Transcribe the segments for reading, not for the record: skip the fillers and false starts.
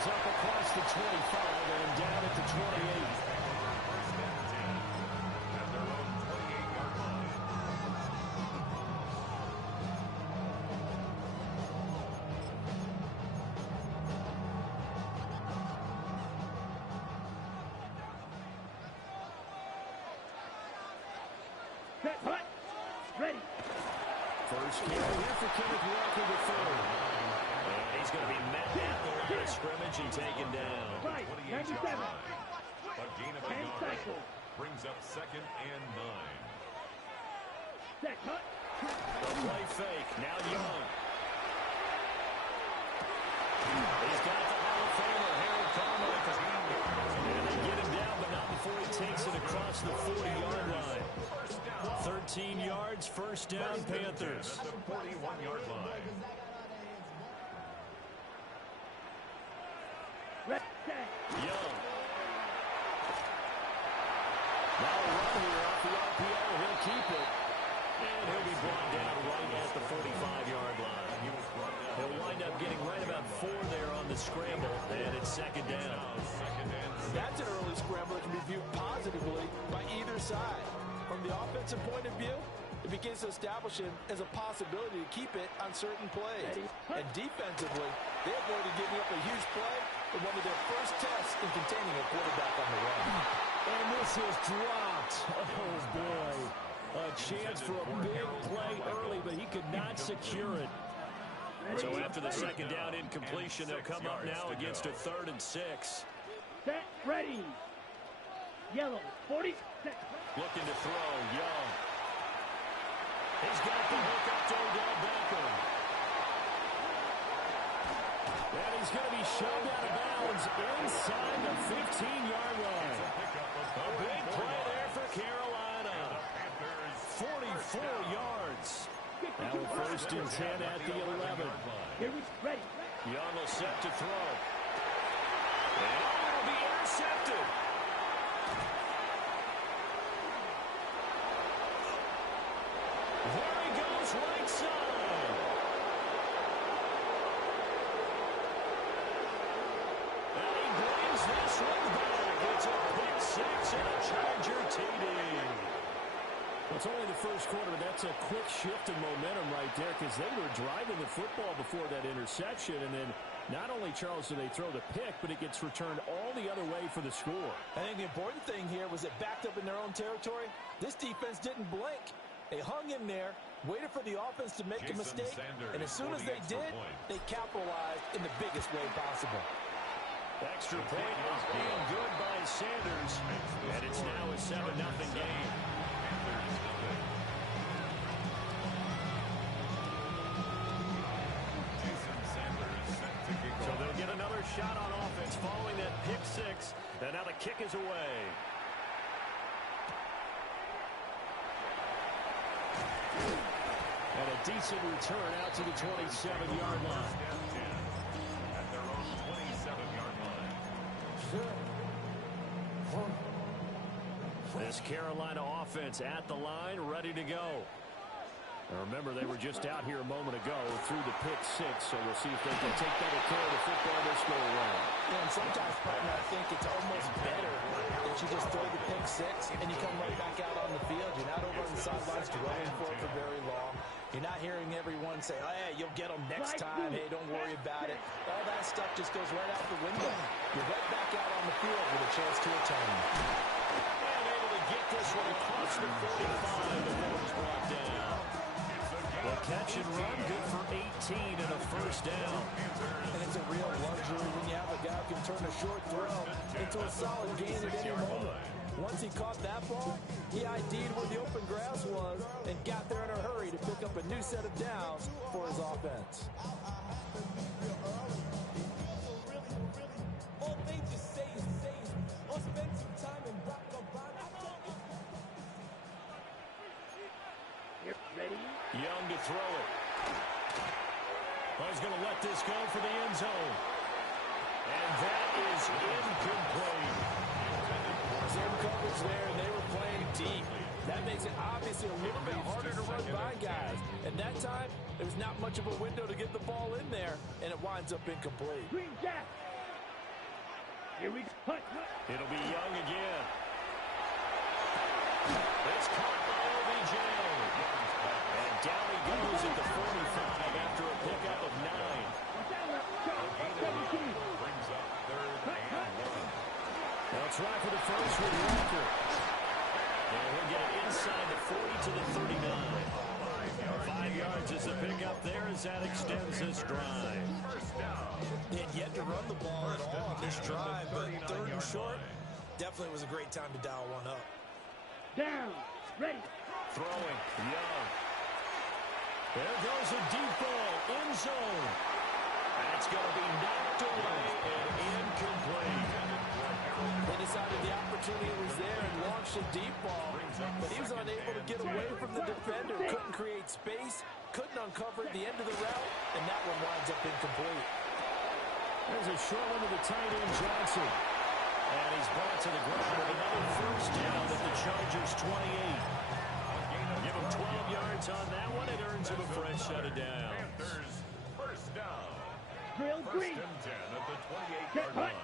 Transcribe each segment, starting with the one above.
is up across the 25 and down at the 28. First and 10 at their own 28-yard line. Set, hut, ready. First carry here for Kenneth Walker the third. And he's going to be met at the line of scrimmage and taken down. Right, 97. A gain of a 10 yard. cycles. Brings up 2nd and 9. Set, hut. The play fake. Now Young. He's got the Hall of Famer, Harold Carmichael. And they get him down, but not before he takes it across the 40-yard line. 13 yards, first down, Panthers. At the 41-yard line. Red, set. Young. Now a run here off the RPO. He'll keep it. And he'll be brought down right at the 45-yard line. He'll wind up getting right about 4 there on the scramble, and it's second down. That's an early scramble that can be viewed positively by either side. From the offensive point of view, it begins to establish him as a possibility to keep it on certain plays. And defensively, they avoided giving up a huge play in one of their first tests in containing a quarterback on the run. And this is dropped. Oh, boy. A chance for a big play early, but he could not secure it. So after the second down incompletion, they'll come up now against a 3rd and 6. Set, ready. Yellow, 40. Set. Looking to throw, Young. He's got the hook up to Odell Beckham. And he's going to be shoved out of bounds inside the 15-yard line. A big play there for Carolina. 44 yards. Now a 1st and 10 at the 11. Here we ready. Young will set to throw. And it'll be intercepted. There he goes, right side. And he brings this one back. It's a pick 6 and a Charger TD. Well, it's only the first quarter, but that's a quick shift in momentum right there because they were driving the football before that interception. And then not only, Charles, do they throw the pick, but it gets returned all the other way for the score. I think the important thing here was it backed up in their own territory. This defense didn't blink. They hung in there, waited for the offense to make a mistake, and as soon as they did, they capitalized in the biggest way possible. Extra point is being good by Sanders, and it's now a 7-0 game. So they'll get another shot on offense following that pick 6, and now the kick is away. And a decent return out to the 27-yard line. At their own 27-yard line. This Carolina offense at the line, ready to go. Now remember, they were just out here a moment ago through the pick 6, so we'll see if they can take better care of the football this go around. Yeah, and sometimes, partner, I think it's almost better that you just throw the pick 6 and you come right back out on the field. You're not over on the sidelines dwelling for it for very long. You're not hearing everyone say, oh, hey, you'll get them next time. Hey, don't worry about it. All that stuff just goes right out the window. You're right back out on the field with a chance to atone. And able to get this one across the 45 before it's brought down. The catch and run, good for 18 and a first down. And it's a real luxury when you have a guy who can turn a short throw into a solid gain at any moment. Once he caught that ball, he ID'd where the open grass was and got there in a hurry to pick up a new set of downs for his offense. All they just say is or spend some time in rock or Ready? Young to throw it. He's going to let this go for the end zone. And that is incomplete. Zone coverage there, and they were playing deep. That makes it obviously a little bit harder to run by guys. And that time, there's not much of a window to get the ball in there, and it winds up incomplete. Green Jack. Here we go. It'll be Young again. It's caught by OBJ. And down he goes at the 45 after a pickup of 9. Brings up third and 1. That's right for the first with Walker. And he'll get it inside the 40 to the 39. 5 yards is the pickup there as that extends this drive. First down. He had yet to run the ball at all on this drive, but third and short, definitely was a great time to dial one up. Down. Ready. Throwing. Young. There goes a deep ball. End zone. That's going to be knocked away and incomplete. They decided the opportunity was there and launched a deep ball, but he was unable to get away from the defender. Couldn't create space, couldn't uncover the end of the route, and that one winds up incomplete. There's a short one to the tight end, Johnson. And he's brought to the ground with another first down at the Chargers' 28. Give him 12 yards on that one. It earns him a fresh set of downs. Panthers first down. Drill First green. and 10 at the 28-yard Get hot. line.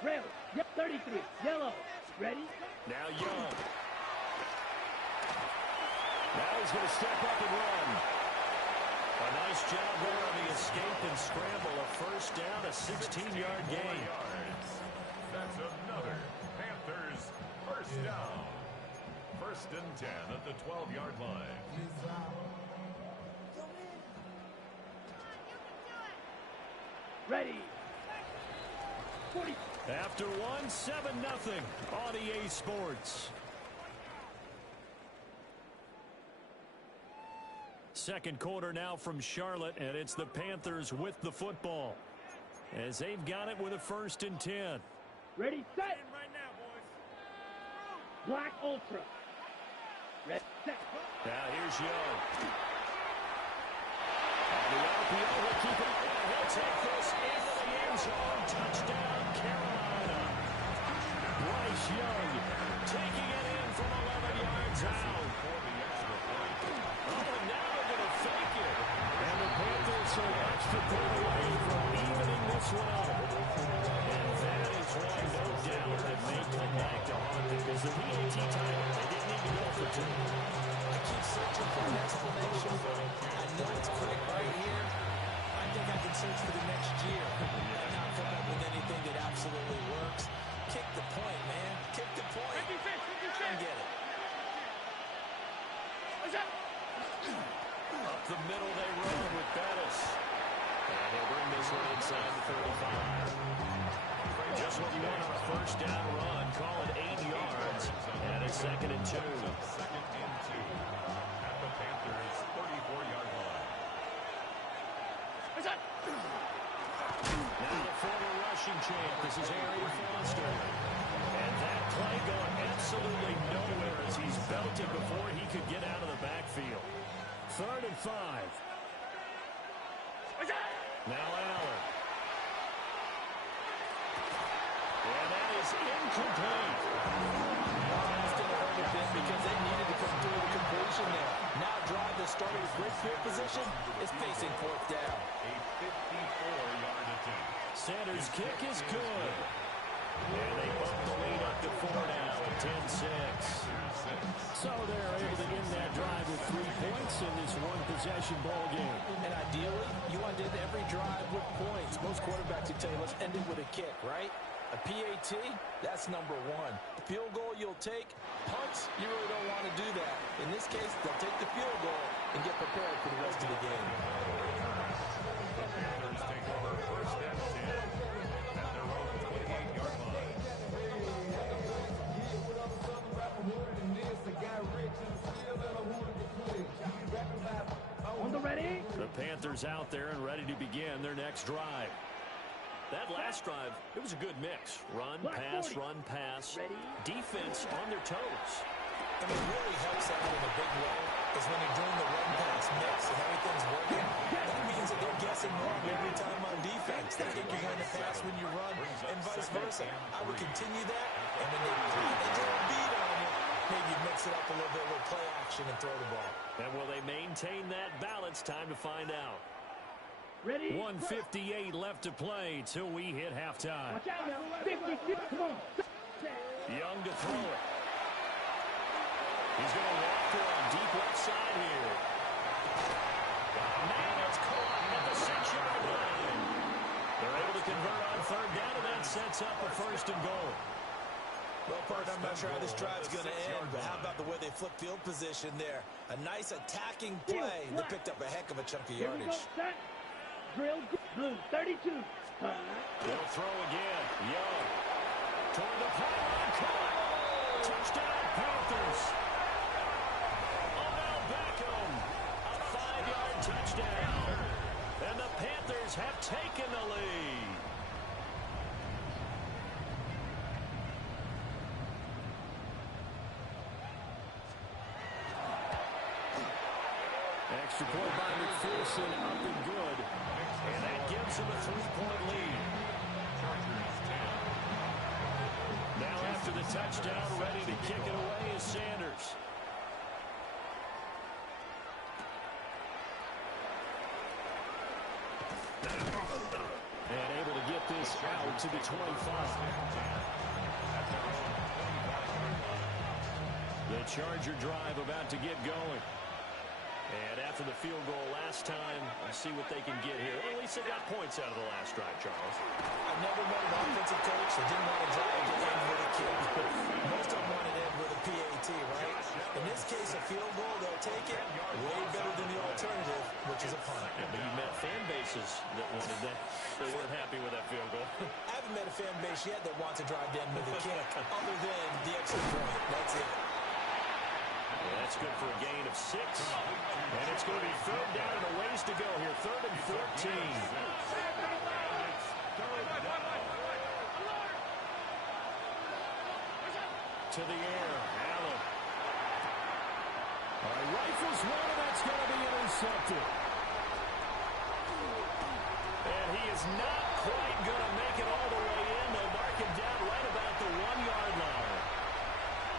Rail. Yep. 33. Yellow. Ready. Now Young. Now he's going to step up and run. A nice job there on the escape and scramble. A first down, a 16-yard gain. Yards. That's another Panthers first down. First and 10 at the 12-yard line. Ready. 40. After one, 7-0 on EA Sports. Second quarter now from Charlotte, and it's the Panthers with the football as they've got it with a first and 10. Ready. Set. Black Ultra. Red. Set. Now here's Young. And the RPO will keep it. He'll take this into the end zone. Touchdown, Carolina. Bryce Young taking it in from 11 yards out. Oh, and now they're going to fake it. And the Panthers are an extra point away from evening this one up. And that is one, no doubt, that may come back to haunt them because the PAT title, they didn't need to go for 2. I keep searching for an explanation. I know it's quick right here. I think I can search for the next year and not come up with anything that absolutely works. Kick the point, man. Kick the point. And get it. Up the middle they run with Bettis. And he'll bring this one inside the 35. Just what you want on a first down run. Call it 8 yards. And a second and 2. Second and 2 at the Panthers' 34-yard line. Now the former rushing champ. This is Arian Foster. And that play going absolutely nowhere as he's belted before he could get out of the backfield. 3rd and 5. Now Allen. And that is incomplete. That's going to hurt a bit because they needed to come through the completion there. Now drive that started with great field position is facing 4th down. A 54-yard attempt. Sanders' kick is good. And they bump the lead up to 4 now at 10-6. So they're able to end that drive with 3 points in this one-possession ball game. And ideally, you want to end every drive with points. Most quarterbacks would tell you, let's end it with a kick, right? A PAT, that's number 1. Field goal you'll take. Punts, you really don't want to do that. In this case, they'll take the field goal and get prepared for the rest of the game. The Panthers take over first and 10 at their own 28-yard line. On the ready. The Panthers out there and ready to begin their next drive. That last drive, it was a good mix. Run, pass, run, pass. Defense on their toes. I mean, it really helps out in a big way is when you're doing the run-pass mix and everything's working. That means that they're guessing wrong every time on defense. They think you're going to pass when you run and vice versa. I would continue that, and when they draw a beat on you, maybe mix it up a little bit with play action and throw the ball. And will they maintain that balance? Time to find out. Ready? 1:58 left to play till we hit halftime. Watch out now. 50, come on. Young to throw it. He's going to walk one deep left side here. And it's caught at the 6-yard line. They're able to convert on third down, and that sets up a first and goal. Well, partner, I'm not sure how this drive's going to end, but how about the way they flip field position there? A nice attacking play. They picked up a heck of a chunk of Here we go, yardage. set. Drill, blue, 32. They'll throw again. Young. Toward the pylon. Caught. Touchdown, Panthers. Odell Beckham. A 5-yard touchdown. And the Panthers have taken the lead. Extra point by McPherson, up and good. And that gives him a 3-point lead. Now after the touchdown, ready to kick it away is Sanders. And able to get this out to the 25. The Charger drive about to get going. And after the field goal last time, we'll see what they can get here. At least they got points out of the last drive, Charles. I've never met an offensive coach that didn't want to drive to end with a kick. Most of them wanted to end with a PAT, right? In this case, a field goal, they'll take it. Way better than the alternative, which is a punt. Yeah, but you met fan bases that wanted that. They weren't happy with that field goal. I haven't met a fan base yet that wants to drive to end with a kick, other than the extra point. That's it. Well, that's good for a gain of 6. And it's going to be third down and a ways to go here. 3rd and 14. To the air. Allen. All right, rifles one, and that's going to be intercepted. And he is not quite going to make it all the way in. They'll mark him down right about the 1-yard line.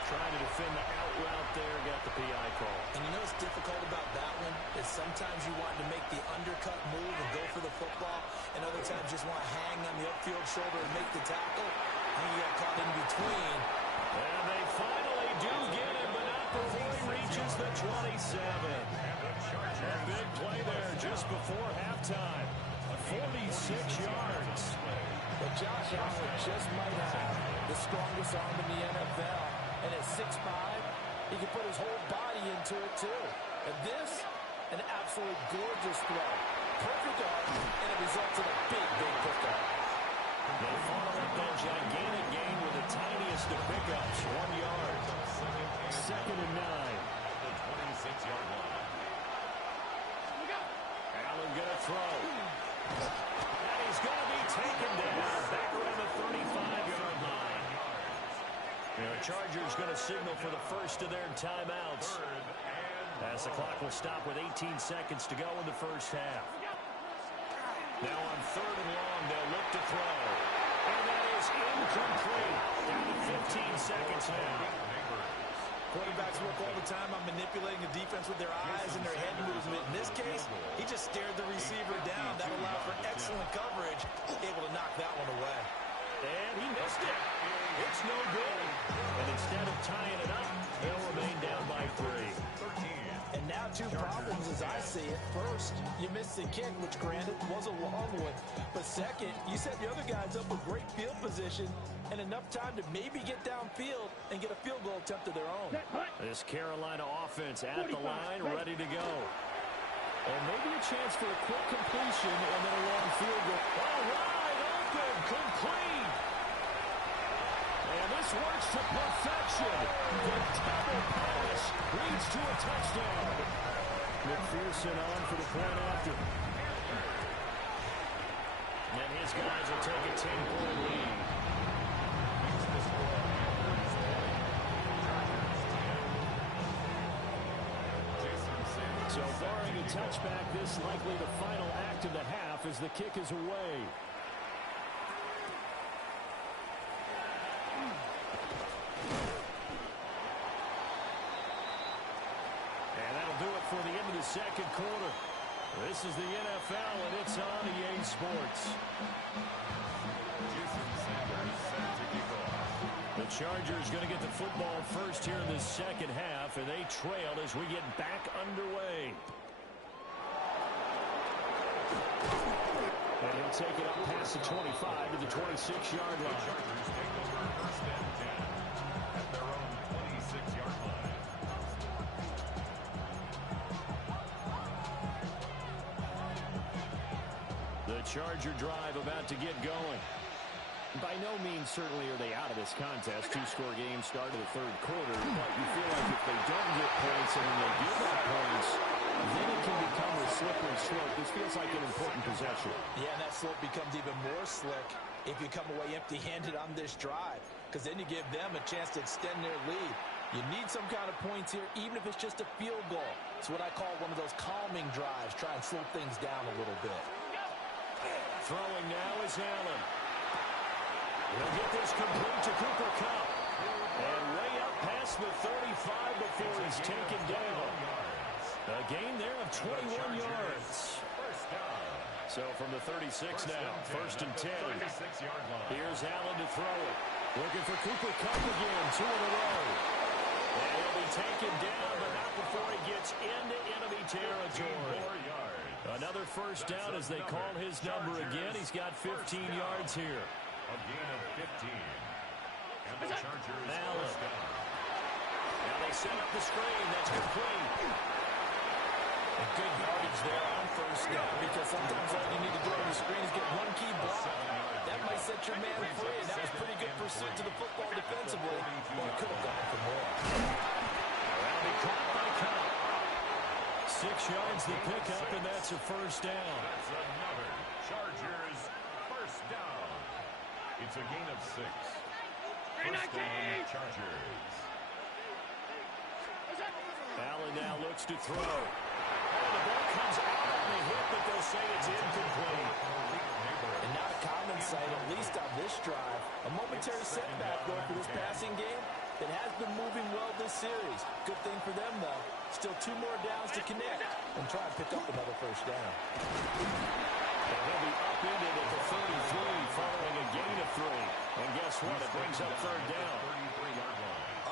Trying to defend the out route there, got the PI call. And you know what's difficult about that one is sometimes you want to make the undercut move and go for the football, and other times just want to hang on the upfield shoulder and make the tackle. And you got caught in between. And they finally do get him, but not before he reaches the 27. A big play there just before halftime. 46 yards. But Josh Allen just might have the strongest arm in the NFL. And at 6'5", he can put his whole body into it, too. And this, an absolute gorgeous throw. Perfect arm, and it results in a big, big pickup. They follow up that gigantic gain with the tiniest of pickups, 1 yard. 2nd and 9. The 26-yard line. Allen gonna throw. And he's gonna be taken down back around the 35-yard line. The Chargers going to signal for the first of their timeouts as the clock will stop with 18 seconds to go in the first half. Now on 3rd and long, they'll look to throw. And that is incomplete. Down to 15 seconds now. Quarterbacks work all the time on manipulating the defense with their eyes and their head movement. In this case, he just stared the receiver down. That allowed for excellent coverage, able to knock that one away. And he missed it. It's no good. And instead of tying it up, they'll remain down by 3. And now 2 problems as I see it. First, you missed the kick, which granted was a long one. But second, you set the other guys up with great field position and enough time to maybe get downfield and get a field goal attempt of their own. This Carolina offense at the line, ready to go. And maybe a chance for a quick completion and then a long field goal. All wide open, complete. And this works to perfection. The double pass leads to a touchdown. McPherson on for the point after. And his guys will take a 10-point lead. So barring a touchback, this likely the final act of the half as the kick is away. And that'll do it for the end of the second quarter. This is the NFL, and it's on EA Sports. The Chargers going to get the football first here in the second half, and they trail as we get back underway. And he'll take it up past the 25 to the 26-yard line. Chargers take over first and 10 at their own 26-yard line. The Charger drive about to get going. By no means certainly are they out of this contest. Two-score game start of the third quarter, but you feel like if they don't get points and then they give up points, then it can become a slippery slope. This feels like an important possession. Yeah, and that slope becomes even more slick if you come away empty-handed on this drive, because then you give them a chance to extend their lead. You need some kind of points here, even if it's just a field goal. It's what I call one of those calming drives. Try and slow things down a little bit. Throwing now is Allen. He'll get this complete to Cooper Kupp. And way up past the 35 before he's taken down. A gain there of 21 yards. So from the 36 now, first and 10. Here's Allen to throw it. Looking for Cooper Kupp again, 2 in a row. And he'll be taken down, but not before he gets into enemy territory. Another first down as they call his number again. He's got 15 yards here. A gain of 15. And the Chargers Allen. first down. Now they set up the screen. That's complete. A good yardage there on first down, because sometimes all you need to do on the screen is get one key block. That might set your man free, and that was pretty good pursuit to the football defensively. Well, it could have gone for more. That'll be caught by Kupp. 6 yards the pickup, and that's a first down. That's another Chargers first down. It's a gain of 6. First down, Chargers. Allen now looks to throw. And the ball comes out on the hit, but they'll say it's incomplete. And not a common sight, at least on this drive. A momentary setback, though, for this passing game that has been moving well this series. Good thing for them, though. Still 2 more downs to connect and try and pick up another first down. And he'll be upended at the 33 following a gain of 3. And guess what? It brings up third down.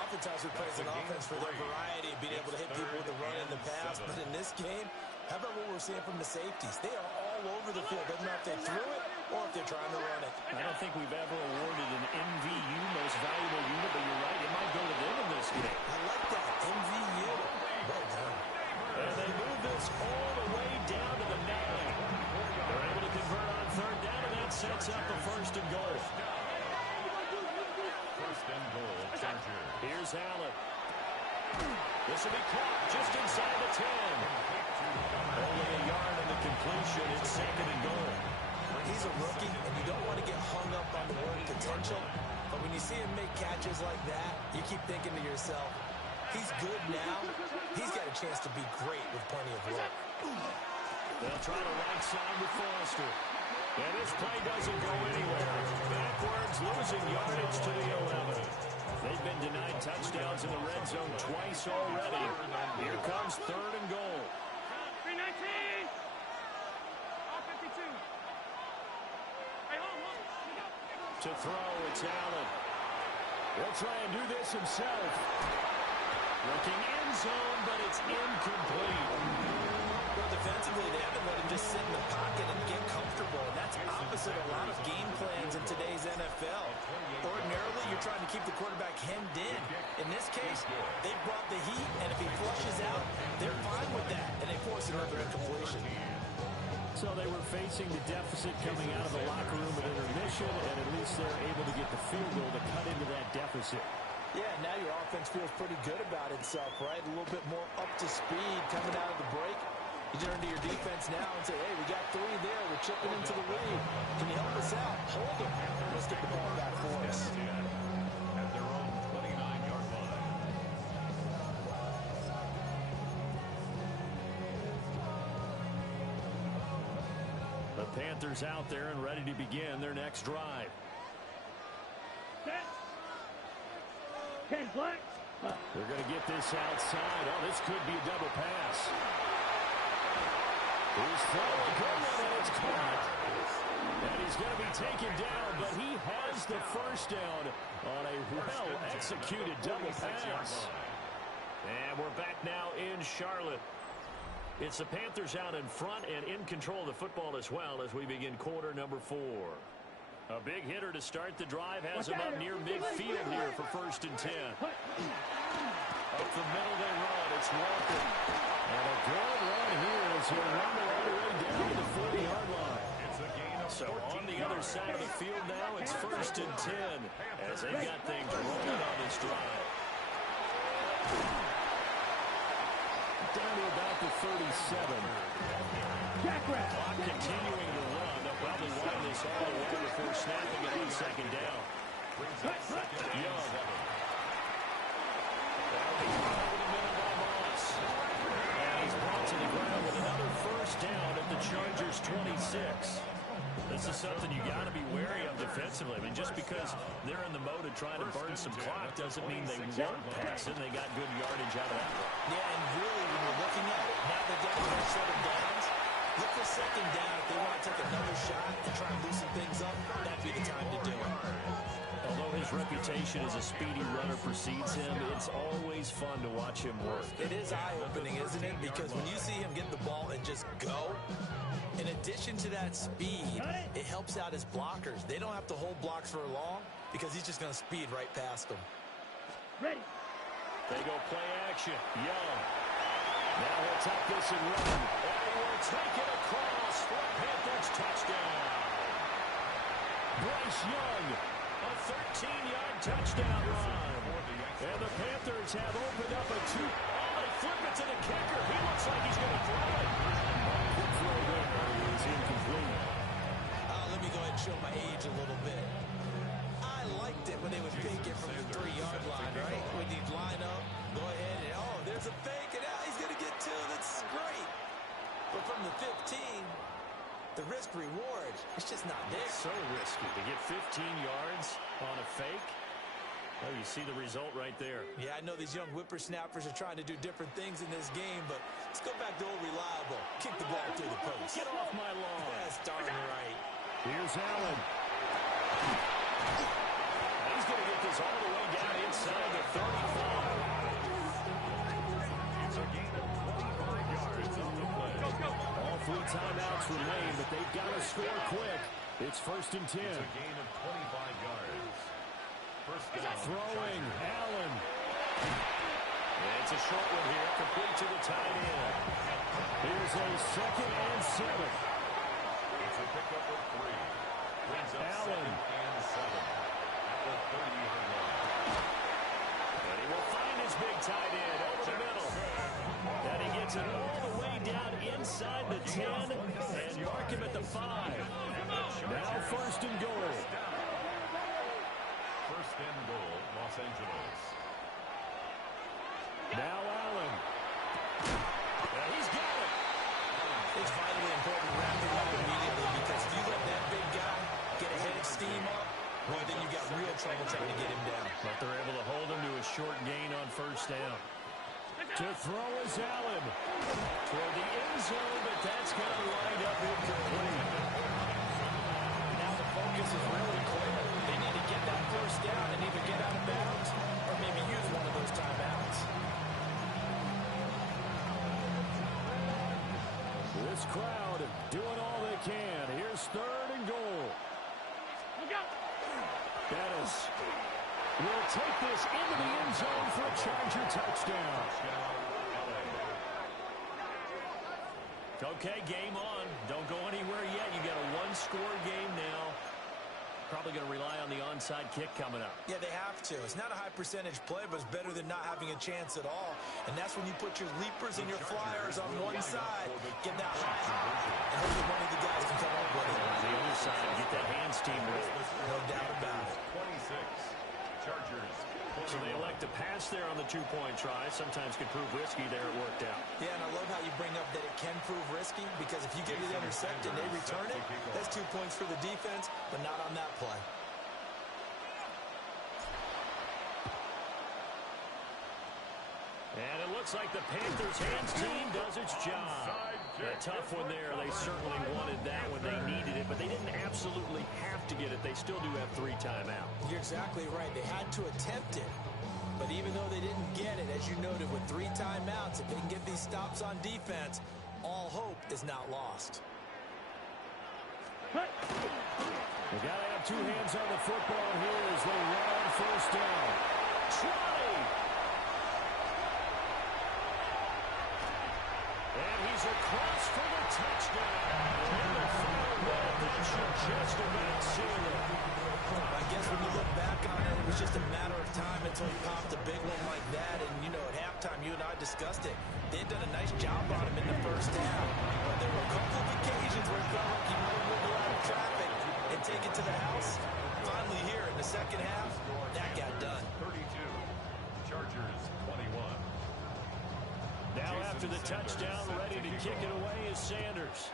Oftentimes we praise an offense for their variety, being able to hit people with the run and the pass. But in this game, how about what we're seeing from the safeties? They are all over the field. Doesn't matter if they threw it or if they're trying to run it. I don't think we've ever awarded an MVU, most valuable unit, but you're right. It might go to them in this game. I like that. MVU. Well done. And they move this all the way down to the 9. They're able to convert on third down, and that sets up the first and goal. First and goal, Chargers. Here's Allen. This will be caught just inside the 10. Only a yard in the completion. It's second and goal. He's a rookie, and you don't want to get hung up on the word potential. But when you see him make catches like that, you keep thinking to yourself, he's good now. He's got a chance to be great with plenty of work. They'll try the right side with Foster. And this play doesn't go anywhere. Backwards, losing yardage to the 11. They've been denied touchdowns in the red zone twice already. Here comes third and goal. 319. All 52. Hey, hold on. To throw, it's Allen. He'll try and do this himself. Looking end zone, but it's incomplete. Well, defensively, they haven't let him just sit in the pocket and get comfortable. And that's opposite a lot of game plans in today's NFL. Ordinarily, you're trying to keep the quarterback hemmed in. In this case, they brought the heat, and if he flushes out, they're fine with that. And they force another incompletion. So they were facing the deficit coming out of the locker room at intermission, and at least they're able to get the field goal to cut into that deficit. Yeah, now your offense feels pretty good about itself, right? A little bit more up to speed coming out of the break. You turn to your defense now and say, hey, we got 3 there. We're chipping into the lead. Can you help us out? Hold them. Let's get the ball back for us. At their own 29-yard line. The Panthers out there and ready to begin their next drive. 10 black. They're going to get this outside. Oh, this could be a double pass. He's throwing a good one, and it's caught. And he's going to be taken down, but he has the first down on a well-executed double pass. And we're back now in Charlotte. It's the Panthers out in front and in control of the football as well as we begin quarter number 4. A big hitter to start the drive has him up near midfield here for 1st and 10. Up the middle they run. It's Walker. And a good run here as he'll run all the way down to the 40-yard line. So on the other side of the field now, it's 1st and 10 as they've got things rolling on this drive. Down to about the 37. Clock continuing to run. They'll probably wind this all the way before snapping it on 2nd down. Young. That'll be run over the middle by Moss. And he's brought to the ground with another 1st down at the Chargers' 26. This is something you got to be wary of defensively. I mean, just because they're in the mode of trying to burn some clock doesn't mean they won't pass it. They got good yardage out of that one. Yeah, and really, when we're looking at it, now they're down to their 7 downs. Look for 2nd down. If they want to take another shot and try and loosen things up, that'd be the time to do it. Although his reputation as a speedy runner precedes him, it's always fun to watch him work. It is eye-opening, isn't it? Because when you see him get the ball and just go, in addition to that speed, it helps out his blockers. They don't have to hold blocks for long because he's just going to speed right past them. Ready. They go play action. Young. Now he'll tuck this and run. And he will take it across for a Panthers touchdown. Bryce Young, a 13-yard touchdown run. And the Panthers have opened up a 2. Oh, they flip it to the kicker. He looks like he's going to throw it. Good throw there. It was incomplete. Let me go ahead and show my age a little bit. I liked it when they would fake it from the 3-yard line, right? When you'd line up, go ahead, and oh, there's a fake, and now he's going to get 2. That's great. But from the 15, the risk-reward, it's just not there. It's so risky to get 15 yards on a fake. Oh, you see the result right there. Yeah, I know these young whippersnappers are trying to do different things in this game, but let's go back to old reliable. Kick the ball through the post. Get off my lawn. That's darn right. Here's Allen. He's going to get this all the way down inside the 35. It's a gain of 25 yards on the play. All 3 timeouts remain, but they've got to score quick. It's 1st and 10. It's a gain of 25 yards. 1st down. Throwing, Allen. Yeah, it's a short one here, complete to the tight end. Here's a 2nd and 7. It's a pickup of 3. Brings up Allen. 2nd and 7 at the 30-yard line. And he will find his big tight end over the middle. And he gets it all the way down inside the 10 and mark him at the 5. Now 1st and goal. 1st and goal, Los Angeles. Now Allen. He's got it. It's vitally important to wrap him up immediately because if you let that big guy get a head of steam up, well, then you got real trouble trying to get him down. But they're able to hold him to a short gain on 1st down. To throw is Allen. Toward the end zone, but that's going to wind up incomplete. Now the focus is really clear. They need to get that 1st down and either get out of bounds or maybe use one of those timeouts. This crowd doing all they can. Here's 3rd and goal. Dennis will take this into the end zone for a Charger touchdown. Okay, game on. Don't go anywhere yet. You got a 1-score game now. Probably going to rely on the onside kick coming up. Yeah, they have to. It's not a high percentage play, but it's better than not having a chance at all. And that's when you put your leapers and your flyers on one side, get that high, and hopefully one of the guys can come up with it. On the other side, get that hands team roll. No doubt about it. 26. Chargers. So they elect to pass there on the 2-point try. Sometimes could prove risky there. It worked out. Yeah, and I love how you bring up that it can prove risky because if you get it intercepted and they return it, that's 2 points for the defense, but not on that play. And it looks like the Panthers hands team does its job. tough one there. They certainly wanted that when they needed it, but they didn't absolutely have to get it. They still do have 3 timeouts. You're exactly right. They had to attempt it. But even though they didn't get it, as you noted, with 3 timeouts, if they can get these stops on defense, all hope is not lost. They got to have 2 hands on the football here as they run on first down. Try! And he's across for the touchdown. And the final ball, that should just about seal it. I guess when you look back on it, it was just a matter of time until he popped a big one like that. And, you know, at halftime, you and I discussed it. They had done a nice job on him in the first half. But there were a couple of occasions where it felt like he might wiggle out of traffic and take it to the house. Finally here in the second half, that got done. 32. Chargers 21. Now after the touchdown, ready to kick it away is Sanders.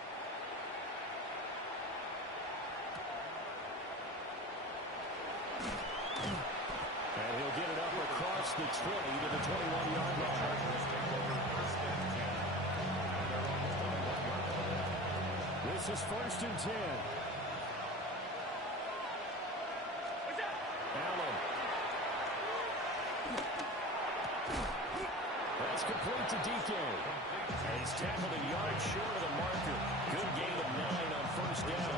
And he'll get it up across the 20 to the 21-yard line. This is 1st and 10. Allen. That's complete to DK. And he's tackled a yard short of the marker. Good gain of 9 on first down.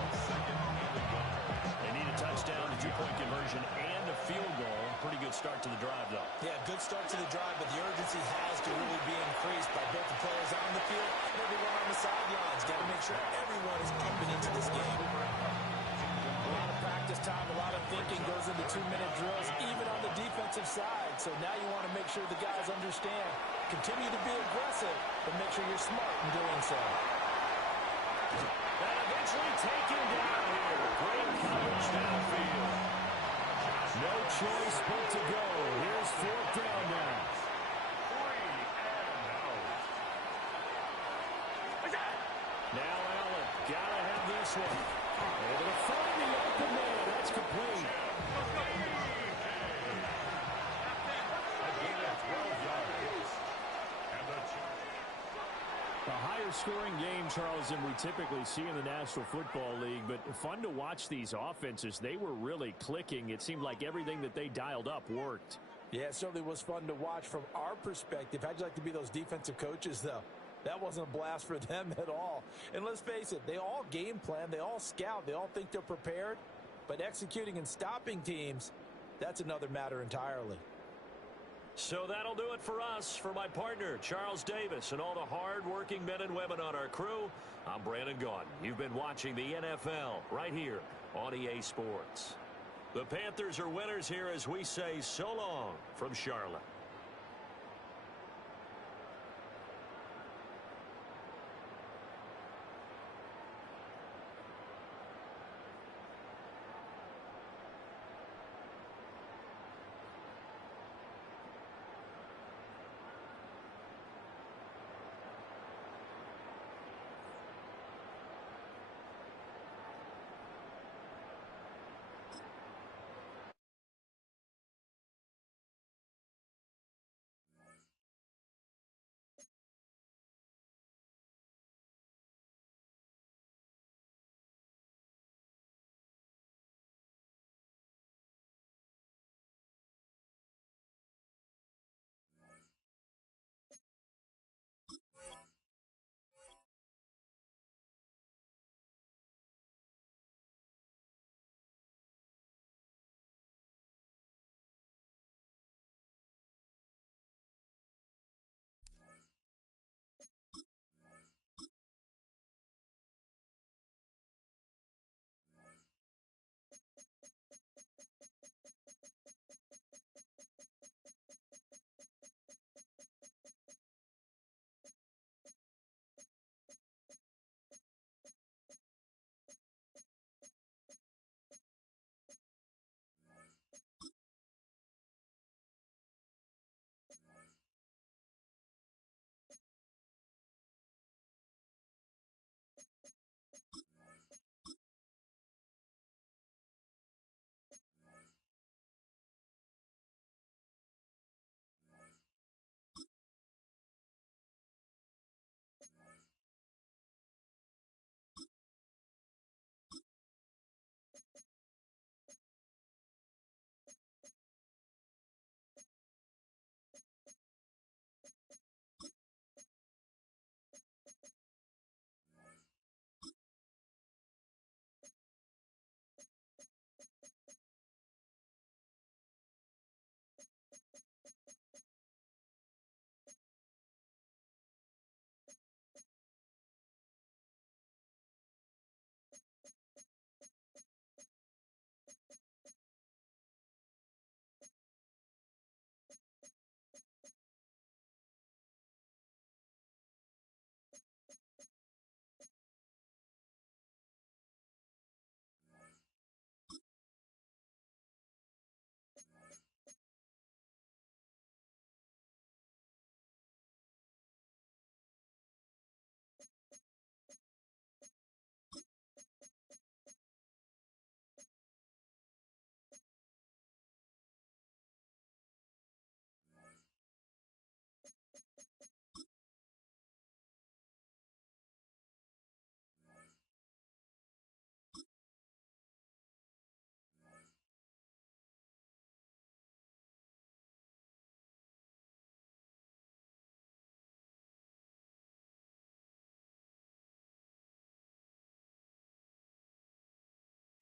They need a touchdown, a 2-point conversion, and a field goal. Pretty good start to the drive, though. Yeah, good start to the drive, but the urgency has to really be increased by both the players on the field and everyone on the sidelines. Got to make sure everyone is up and into this game. A lot of practice time, a lot of thinking goes into 2-minute drills, even on the defensive side. So now you want to make sure the guys understand. Continue to be aggressive, but make sure you're smart in doing so. And eventually taken down here. Great coverage downfield. No choice but to go. Here's 4th down now. 3 and out. Now Allen, gotta have this one. Able to find the open man. That's complete. A gain of 12 yards. And the A higher scoring game, Charles, than we typically see in the National Football League, but fun to watch these offenses. They were really clicking. It seemed like everything that they dialed up worked. Yeah, it certainly was fun to watch from our perspective. How'd you like to be those defensive coaches, though? That wasn't a blast for them at all. And let's face it, they all game plan, they all scout, they all think they're prepared. But executing and stopping teams, that's another matter entirely. So that'll do it for us. For my partner, Charles Davis, and all the hard-working men and women on our crew, I'm Brandon Gaudin. You've been watching the NFL right here on EA Sports. The Panthers are winners here as we say so long from Charlotte.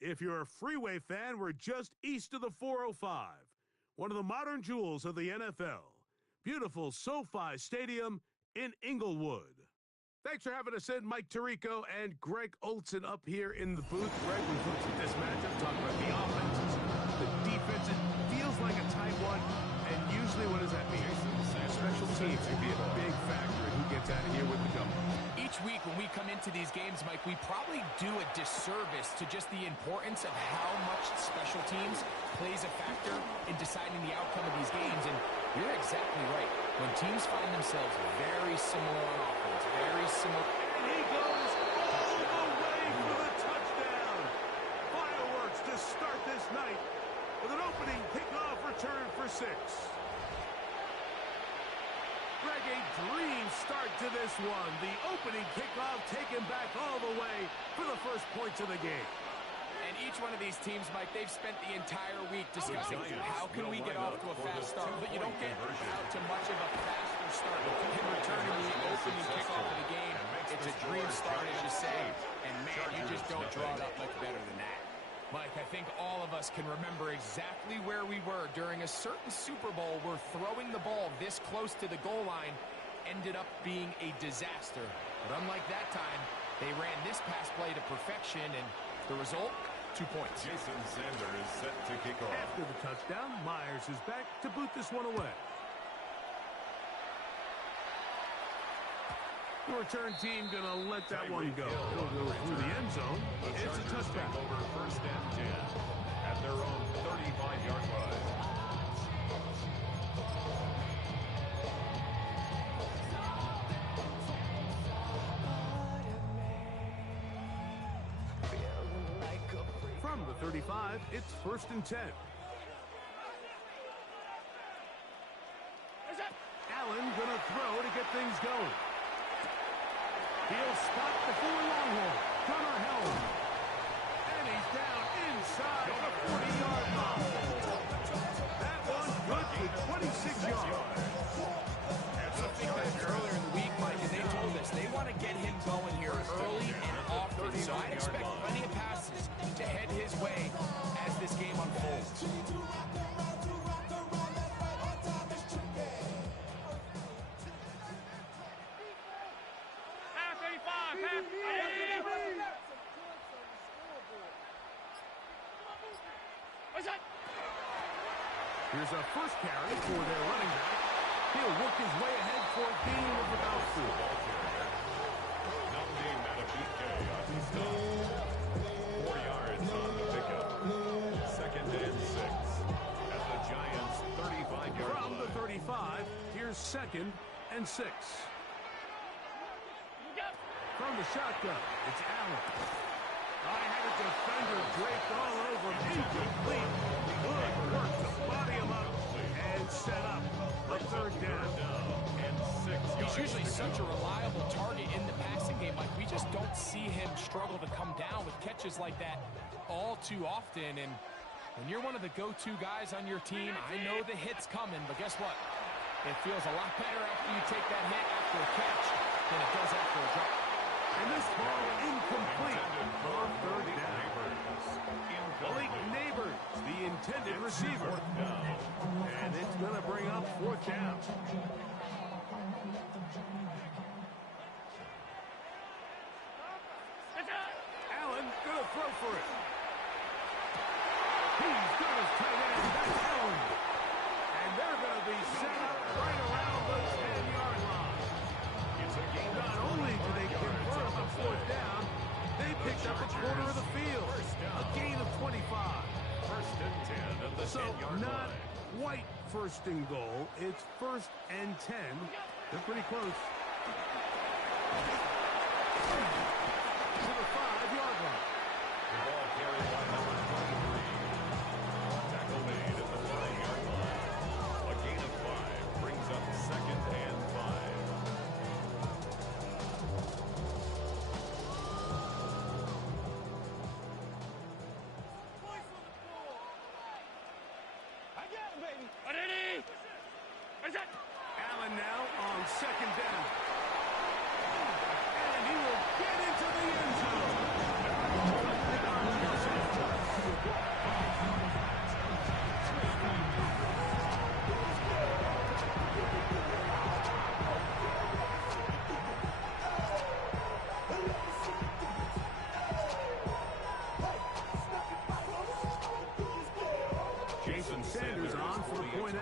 If you're a Freeway fan, we're just east of the 405, one of the modern jewels of the NFL. Beautiful SoFi Stadium in Inglewood. Thanks for having us in, Mike Tirico and Greg Olson up here in the booth. Greg, we've looked at this matchup, talking about the offenses, the defense. It feels like a tight one, and usually what does that mean? Special teams can be a big factor in who gets out of here with the double. Each week when we come into these games, Mike, we probably do a disservice to just the importance of how much special teams plays a factor in deciding the outcome of these games. And you're exactly right. When teams find themselves very similar on offense, very similar. And he goes all the way for the touchdown. Fireworks to start this night with an opening kickoff return for 6. Greg, a dream start to this one. The opening kickoff taken back all the way for the first points of the game. And each one of these teams, Mike, they've spent the entire week discussing how can we get off to a fast start, but you don't get out to much of a faster start. In return to the opening kickoff of the game, it's a dream start, as you say, and man, you just don't draw it up much better than that. Mike, I think all of us can remember exactly where we were during a certain Super Bowl where throwing the ball this close to the goal line ended up being a disaster. But unlike that time, they ran this pass play to perfection, and the result, 2 points. Jason Sanders is set to kick off. After the touchdown, Myers is back to boot this one away. The return team gonna let that one go. It'll go through the end zone. It's a touchdown. Over first and 10 at their own 35-yard line. From the 35, it's first and 10. Allen gonna throw to get things going. He'll spot the forward Longhorn, Gunnar Helm. And he's down inside the 40-yard line. That one good for 26 yards. So think back earlier in the week, Mike, and they told us they want to get him going here early and often. So I'd expect plenty of passes to head his way as this game unfolds. Here's a first carry for their running back. He'll work his way ahead for a gain of about 4. Namdi Madubuike on the stop. 4 yards on the pickup. Second and 6 at the Giants' 35-yard line. From the 35, here's second and 6. From the shotgun, it's Allen. I had a defender draped all over him. Incomplete. Good work to body him up and set up a third down. And 6 yards. He's usually such a reliable target in the passing game. Like, we just don't see him struggle to come down with catches like that all too often. And when you're one of the go-to guys on your team, I know the hit's coming, but guess what? It feels a lot better after you take that hit after a catch than it does after a drop. And this ball incomplete on third down. Malik Neighbors, the intended receiver. And it's going to bring up 4th down. Allen going to throw for it. He's got his tight end. That's Allen. And they're going to be set up right around the 10-yard line. It's a game. Not only do they convert on 4th down, they picked up a quarter of the field. A gain of 25. First and 10 at the 10-yard line. Not quite first and goal. It's first and 10. They're pretty close. To the 5-yard line. The ball carried by number 23. Tackle made at the 5-yard line. A gain of 5 brings up second and 5. Allen now on second down.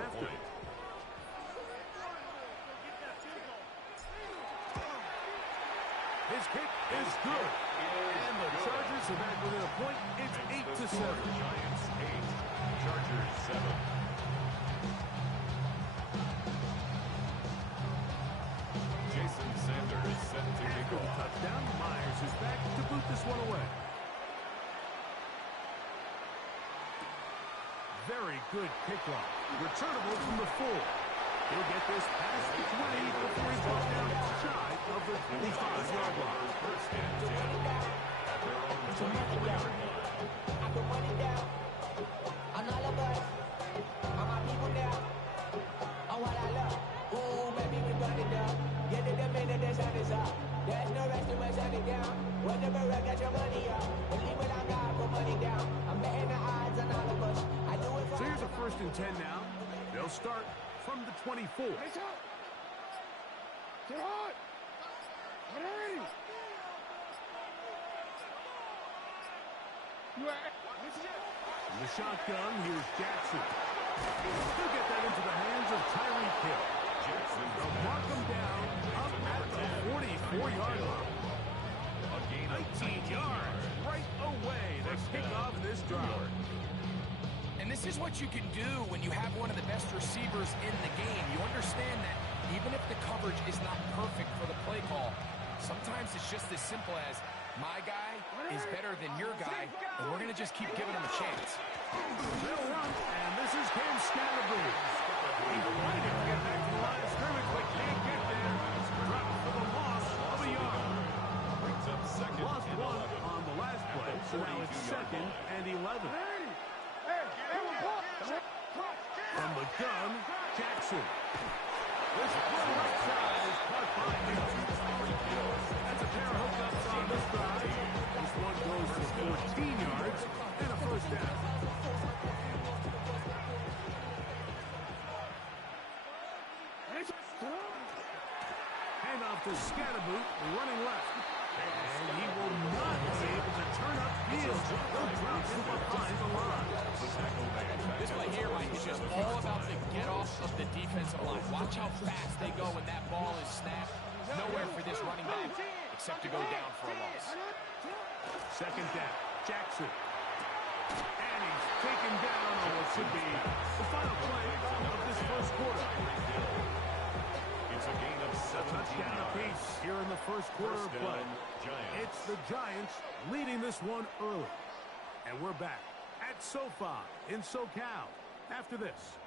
after. His kick is good. And the Chargers are back within a point. It's 8-7. Giants 8, Chargers 7. Jason Sanders is set to kick After the off. touchdown, Myers is back to boot this one away. Very good kickoff. Returnable from the 4. He'll get this past the 20 before he goes down shy of the 25-yard line. First and 10 at their own 24-yard line. I put money down on all of us, on my people now, on what I love. Ooh, baby, we burn it down. Get to the minute the sun is up. There's no rest to my sun it down. Whatever I got your money up. Believe what I got, put money down. I'm betting the odds on all of us. I do it for So here's a 1st and 10 now. They'll start from the 24. In the shotgun, here's Jackson. He'll get that into the hands of Tyreek Hill. Jackson They'll mark him down up at the 44-yard line. a gain of 19 yards right away to kick off this drive. And this is what you can do when you have one of the best receivers in the game. You understand that even if the coverage is not perfect for the play call, sometimes it's just as simple as my guy is better than your guy, and we're going to just keep giving him a chance. They'll run, and this is Cam Scatterbrain. He's fighting to get back to the line of scrimmage, but can't get there. Dropped for the loss of a yard. brings up second Lost and 1 11. on the last play, so now it's 2nd and 11. From the gun, Jackson. This one right side is caught by Hill. That's a pair of hookups on this drive. This one goes for 14 yards and a 1st down. Hand off to Scatterboot, running left. And he will not be able to turn up field. They'll drop him behind the line. This play here, Mike, is just all about the get-off of the defensive line. Watch how fast they go when that ball is snapped. Nowhere for this running back except to go down for a loss. 2nd down, Jackson. And he's taken down on what should be the final play of this 1st quarter. It's a gain of 17 Touchdown yards. apiece here in the 1st quarter of First play. down, Giants. It's the Giants leading this one early. And we're back at SoFi in SoCal after this.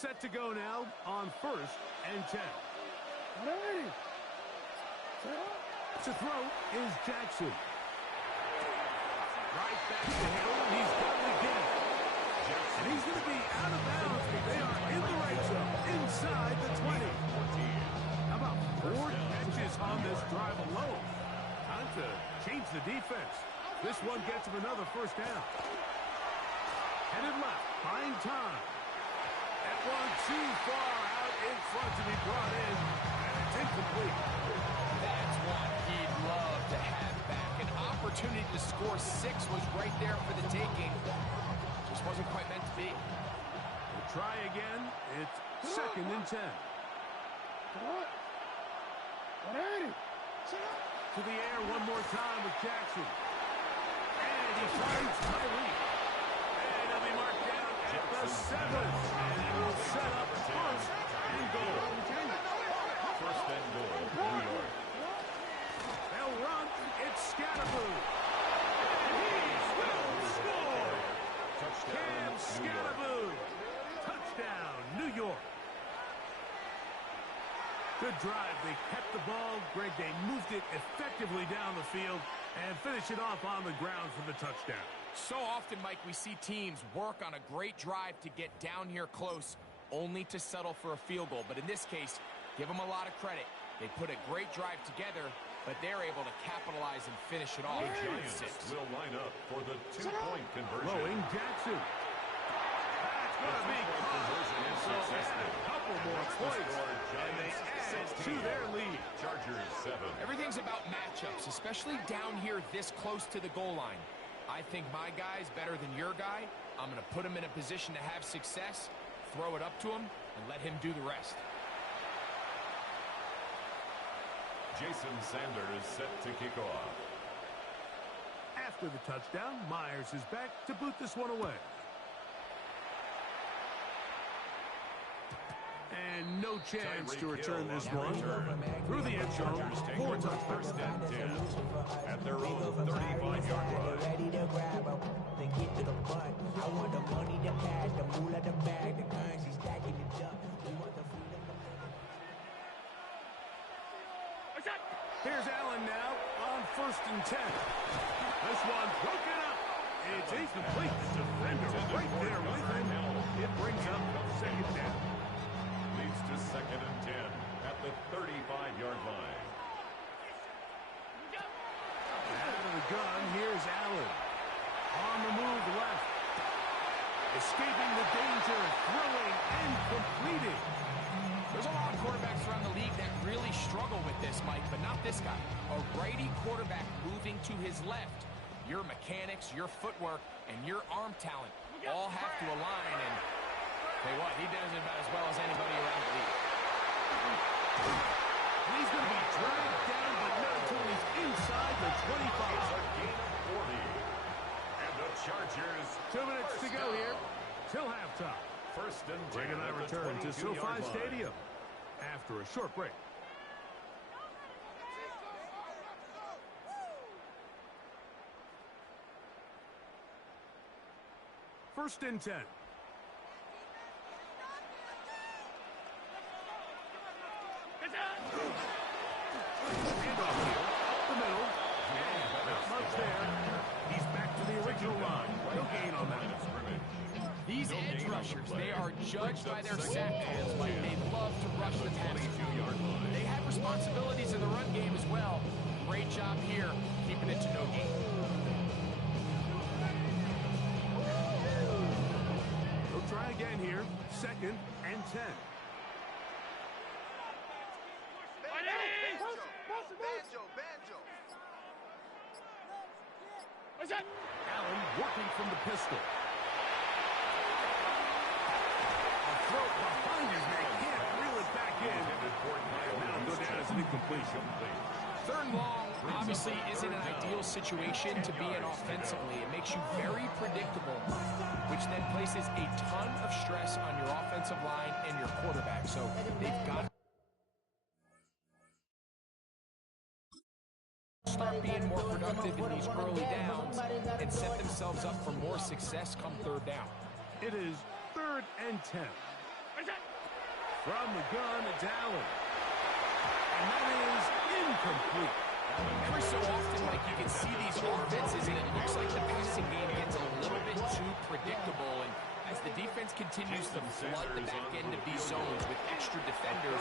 Set to go now on 1st and 10. To throw is Jackson. Right back to Hill. He's got it again. And he's going to be out of bounds, but they are in the right zone, inside the 20. How about 4 catches on this drive alone? Time to change the defense. This one gets him another 1st down. Headed left, buying time. That one too far out in front to be brought in, and it's incomplete. That's one he'd love to have back. An opportunity to score 6 was right there for the taking. Just wasn't quite meant to be. We'll try again. It's 2nd and 10. To the air one more time with Jackson. And he finds Tyreek. And he'll be marked down at the 7. And it will set up 1st and goal. First and goal, New York. They'll run. It's Scatterbrain. And he will score. Touchdown, Cam New York. Scatterbrain. Touchdown, New York. Good drive. They kept the ball. Greg, they moved it effectively down the field and finish it off on the ground for the touchdown. So often, Mike, we see teams work on a great drive to get down here close, only to settle for a field goal. But in this case, give them a lot of credit. They put a great drive together, but they're able to capitalize and finish it off. The Giants will line up for the two-point conversion. Throwing Jackson. That's going to be caught. So a couple more points, and they add to their lead. Chargers 7. Everything's about matchups, especially down here this close to the goal line. I think my guy's better than your guy. I'm going to put him in a position to have success, throw it up to him, and let him do the rest. Jason Sanders set to kick off. After the touchdown, Myers is back to boot this one away. And no chance to return this one. Through the end zone, 4 touchdowns. First and 10 at their own 35-yard line. Ready to grab up, then get to the butt. I want the money, the cash, the moolah, the bag, the currency, stacking it up. We want the freedom. Here's Allen now on 1st and 10. This one broken up. It's incomplete. The defender right there with him. It brings up 2nd down. Leads to 2nd and 10 at the 35-yard line. Out of the gun, here's Allen. On the move left. Escaping the danger, throwing and completing. There's a lot of quarterbacks around the league that really struggle with this, Mike, but not this guy. A righty quarterback moving to his left. Your mechanics, your footwork, and your arm talent all have to align, and tell you what, he does it about as well as anybody around the league. He's going to be dragged down, but not until he's inside the 25. It's a gain of 40. And the Chargers 2 minutes to go here till halftime. First and 10 Greg and I at the return to 22-yard SoFi line. Stadium after a short break. First and 10. Handoff here, up the middle. Not much there. He's back to the original line. No gain on that. These edge rushers, they are judged by their sack totals, Mike. They love to rush the passer. They have responsibilities in the run game as well. Great job here, keeping it to no gain. They'll try again here. 2nd and 10. Allen working from the pistol. A throw behind his man. Can't reel it back in. Now go down as an incompletion. 3rd and long obviously isn't an ideal situation to be in offensively. It makes you very predictable, which then places a ton of stress on your offensive line and your quarterback. So they've got to start being more productive in these early downs and set themselves up for more success come 3rd down. It is 3rd and 10. From the gun, it's Allen. And that is incomplete. Every so often, Mike, you can see these offenses, and it looks like the passing game gets a little bit too predictable. And as the defense continues to flood the back end of these zones with extra defenders,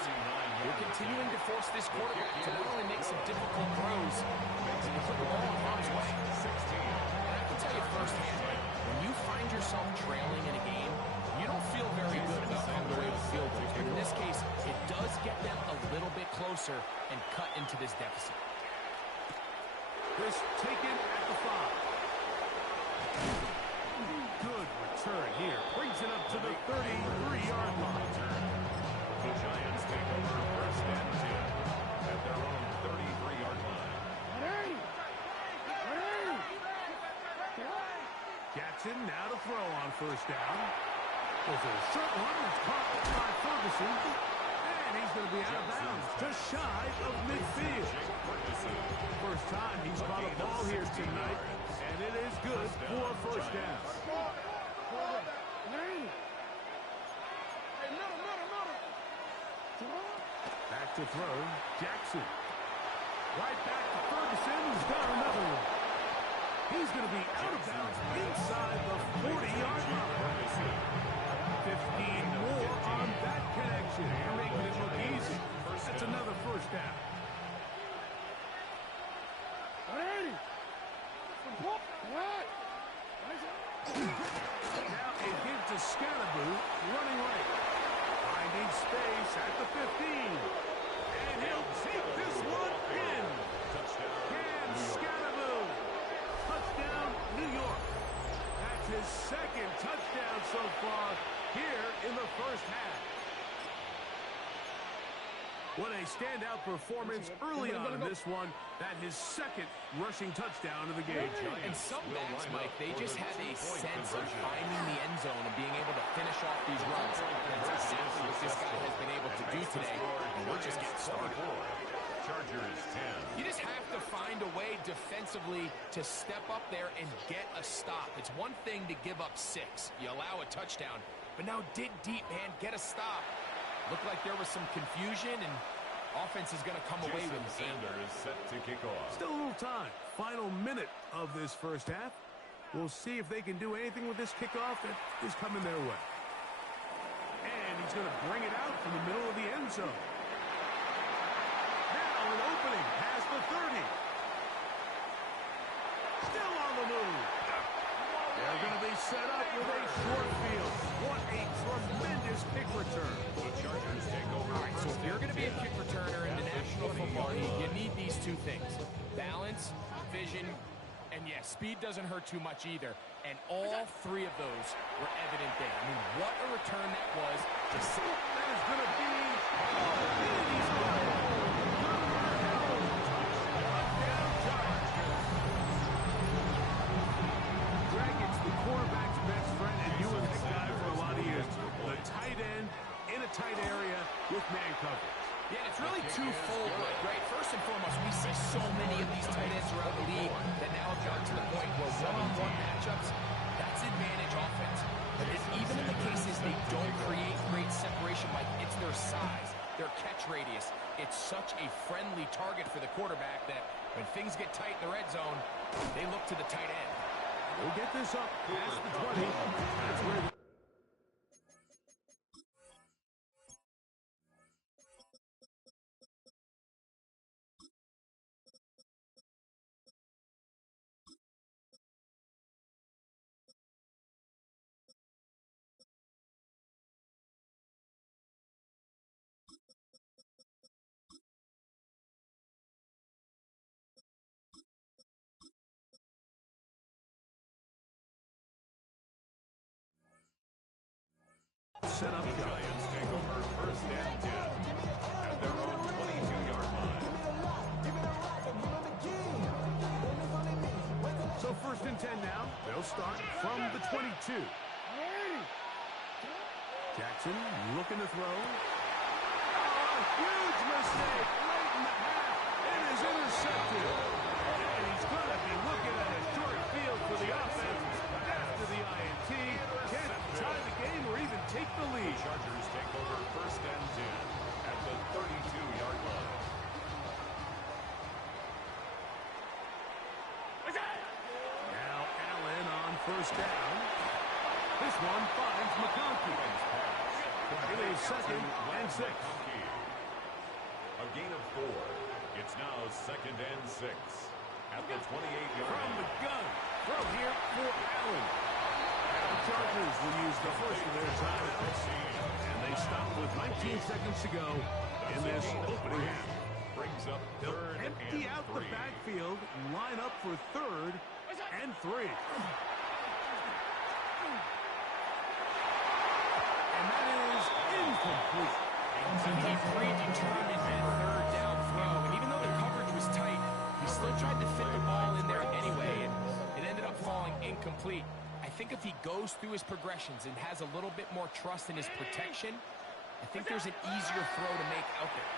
you're continuing to force this quarterback to not only make some difficult throws, but to put the ball in harm's way. And I can tell you firsthand, when you find yourself trailing in a game, you don't feel very good about coming away with field goals. But in this case, it does get them a little bit closer and cut into this deficit. This taken at the 5. Good return here. Brings it up to the 33-yard line. The Giants take over 1st and 10 at their own 33-yard line. Jackson now to throw on 1st down. There's a short one that's caught by Ferguson. And he's going to be out of bounds, just shy of midfield. First time he's caught a ball here tonight, and it is good for a 1st down. Back to throw, Jackson. Right back to Ferguson, who's got another one. He's going to be out of bounds inside the 40-yard line. 15 more on that connection. You're making it look easy. That's another 1st down. Scannaboo running right. Finding space at the 15. And he'll take this one in. Cam Scannaboo. Touchdown, New York. That's his second touchdown so far here in the first half. What a standout performance early on in this one. That his second rushing touchdown of the game. And some backs, Mike, they just have a sense of finding the end zone and being able to finish off these runs. That's exactly what this guy has been able to do today, and we're just getting started. Chargers 10. You just have to find a way defensively to step up there and get a stop. It's one thing to give up 6. You allow a touchdown, but now dig deep, man. Get a stop. Looked like there was some confusion, and offense is going to come away with it. Sanders set to kick off. Still a little time. Final minute of this first half. We'll see if they can do anything with this kickoff that is coming their way. And he's going to bring it out from the middle of the end zone. Now an opening past the 30. Still on the move. They're going to be set up with a short field. What a tremendous kick return. The Chargers take over. All right, so if you're going to be a kick returner in the National Football League, you need these 2 things. Balance, vision, and yes, speed doesn't hurt too much either. And all 3 of those were evident there. I mean, what a return that was. That is going to be... and he's got it. Quarterback's best friend, and you were this guy for a lot of years. The tight end in a tight area with man coverage. Yeah, it's really twofold, right? First and foremost, we see so many of these tight ends around the league that now have gotten to the point where one-on-one matchups, that's advantage offense. But even in the cases they don't create great separation, Mike, it's their size, their catch radius. It's such a friendly target for the quarterback that when things get tight in the red zone, they look to the tight end. We'll get this up past the 20. That's where set up. The Giants take over first and 10 at their own 22-yard line. So first and 10 now. They'll start from the 22. Jackson looking to throw. Oh, huge mistake late in the half. It is intercepted. And he's going to be looking at a short field for the offense after the INT. Can't tie the game or even take the lead. The Chargers take over first and 10 at the 32-yard line. Now Allen on first down. This one finds McConkey. It is second and 6. A gain of 4. It's now second and 6 at the 28-yard From line. the gun. Throw here for Allen. The Chargers will use the first of their time. And they stop with 19 seconds to go in this opening half. Brings up They'll third empty and out 3. the backfield, line up for third and 3. And that is incomplete. He predetermined that third down throw, and even though the coverage was tight, he still tried to fit the ball in there anyway, and it ended up falling incomplete. I think if he goes through his progressions and has a little bit more trust in his protection, I think there's an easier throw to make out there.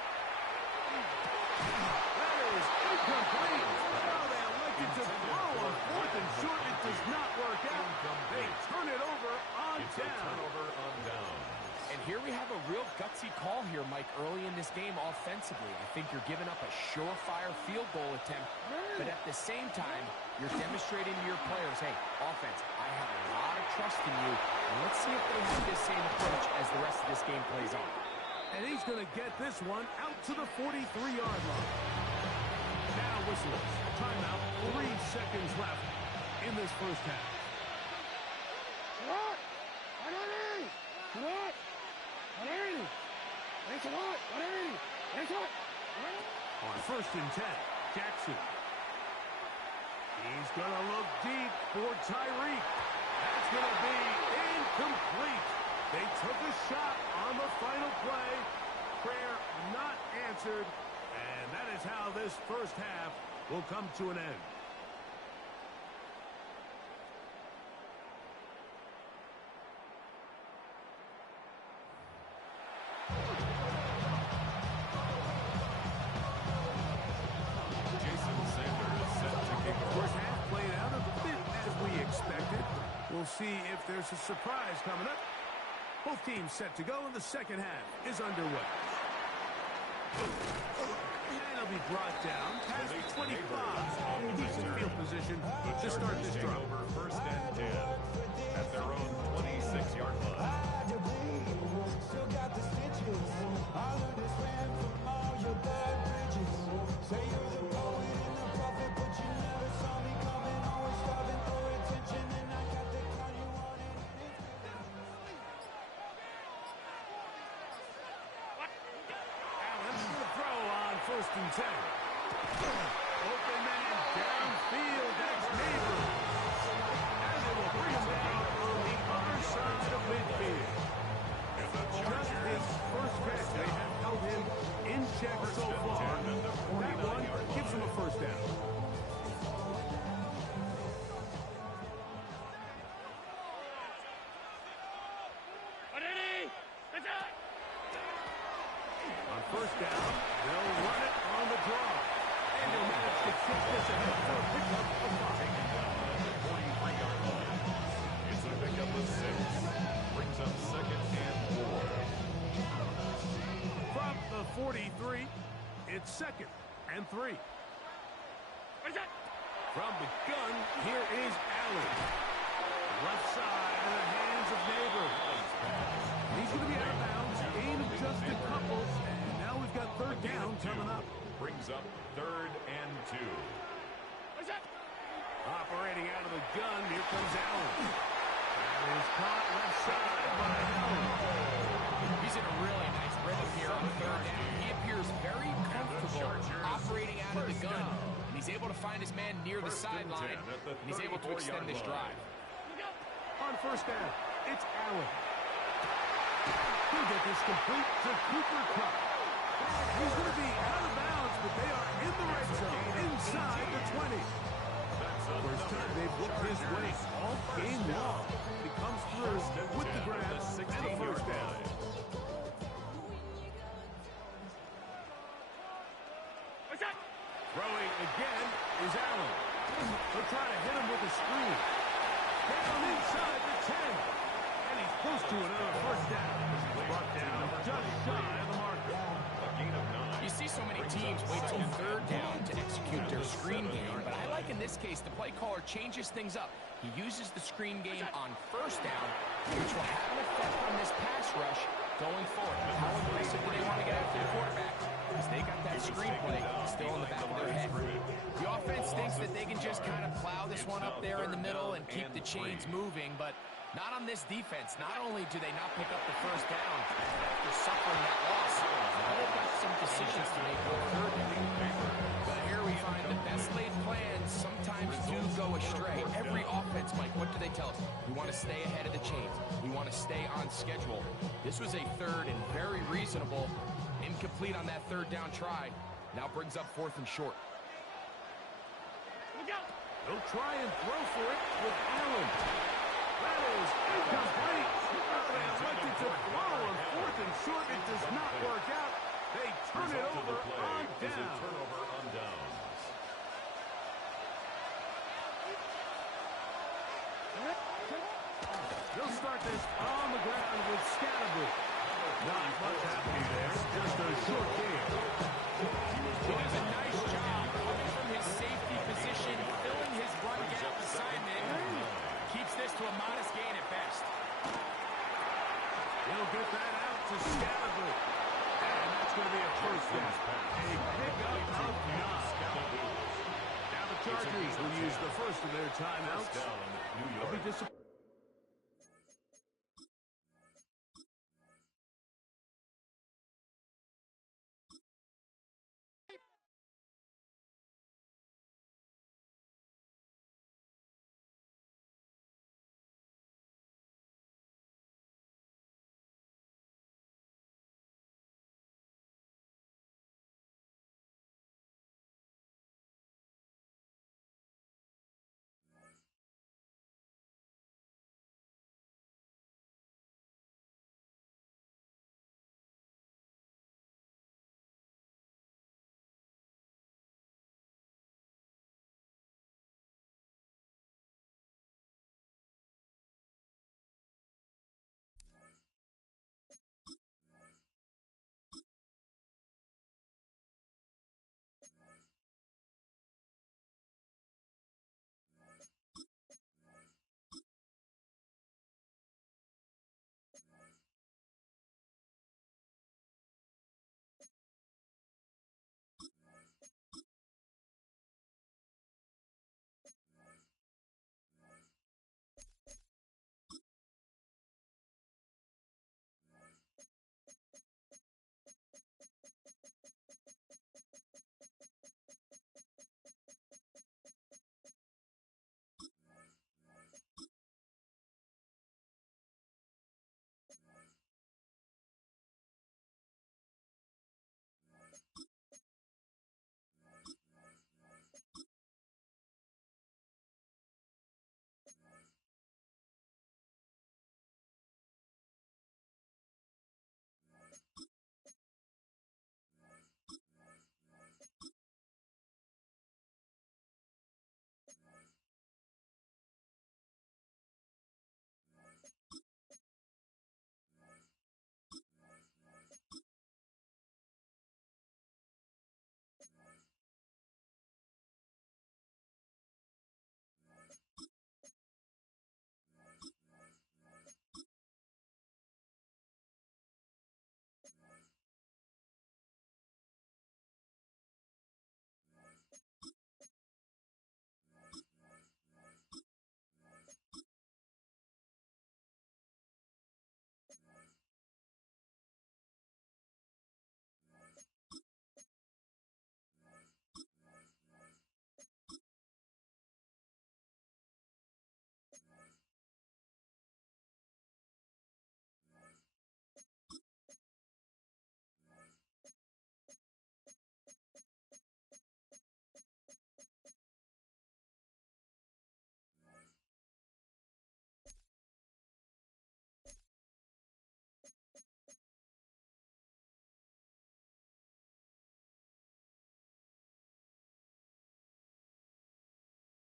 That is incomplete. Now they elected to throw on fourth and short. It does not work out. They turn it over on It's a down. turnover on down. And here we have a real gutsy call here, Mike, early in this game offensively. I think you're giving up a surefire field goal attempt, but at the same time, you're demonstrating to your players, hey, offense, I have a lot of trust in you, and let's see if they have this same approach as the rest of this game plays on. And he's going to get this one out to the 43-yard line. Now whistles. Timeout. 3 seconds left in this first half. On 1st and 10, Jackson. He's going to look deep for Tyreek. That's going to be incomplete. They took a shot on the final play. Prayer not answered. And that is how this first half will come to an end. First half played out a bit as we expected. We'll see if there's a surprise coming up. Both teams set to go, and the second half is underway. And he'll be brought down past 25. Decent field position to start this drive. Over 1st and 10 at their own 26-yard line. Still got the stitches. I learned to swim from all your bad bridges. Say you're the poet and the prophet, but you never saw me coming. Always striving for attention, and I got the kind you wanted. Allen to the throw on 1st and 10. Open man downfield. That's Neighbors. And they will bring him down on the other side of midfield. Just his first catch. They have held him in check so far. That one gives him a first down. On 1st down, they'll run it on the draw. And they'll manage to kick this ahead for a pickup of 5. It's a pickup of 6. Brings up 2nd and 4. From the 43, it's 2nd and 3. From the gun, here is Allen. Left side in the hands of Neighbors. He's going to be out of bounds. Gain of just a couple. And now we've got 3rd down coming up. Brings up 3rd and 2. Operating out of the gun, here comes Allen. That is caught left side by Allen. He's in a really nice rhythm here on 3rd down. He appears very comfortable operating out of the gun. And he's able to find his man near the sideline. And he's able to extend this drive. On 1st down, it's Allen. He'll get this complete to Cooper Kupp. He's going to be out of bounds, but they are in the red zone, inside the 20. First time they've worked his way all game long. He comes through with the grab and the first down. Throwing again is Allen. They'll try to hit him with a screen. Take him inside the 10. And he's close to another first down. Brought down just shy of the marker. A gain of 9. You see so many teams wait till 3rd down to execute their screen game, but I like in this case the play caller changes things up. He uses the screen game on 1st down, which will have an effect on this pass rush going forward. How aggressive do they want to get after the quarterback? Because they got that screen play still in the back of their head. The offense thinks that they can just kind of plow this one up there in the middle and keep the chains moving, but not on this defense. Not only do they not pick up the 1st down after suffering that loss, now they've got some decisions to make on 3rd down. But here we find the best laid plans sometimes do go astray. Every offense, Mike, what do they tell us? We want to stay ahead of the chains. We want to stay on schedule. This was a 3rd and very reasonable. Incomplete on that 3rd down try. Now brings up 4th and short. They'll try and throw for it with Allen. That is incomplete. They elected to throw on 4th and short. It does not work out. They turn it over on down. Turnover on downs. They'll start this on the ground with Scatterby. Not much happening there. Just a short game. He does a nice job coming from his safety position, filling his run gap assignment. Keeps this to a modest gain at best. He'll get that out to Scatterby. And that's going to be a first down. A pickup of 9. Now the Chargers will use the first of their timeouts. They'll be disappointed.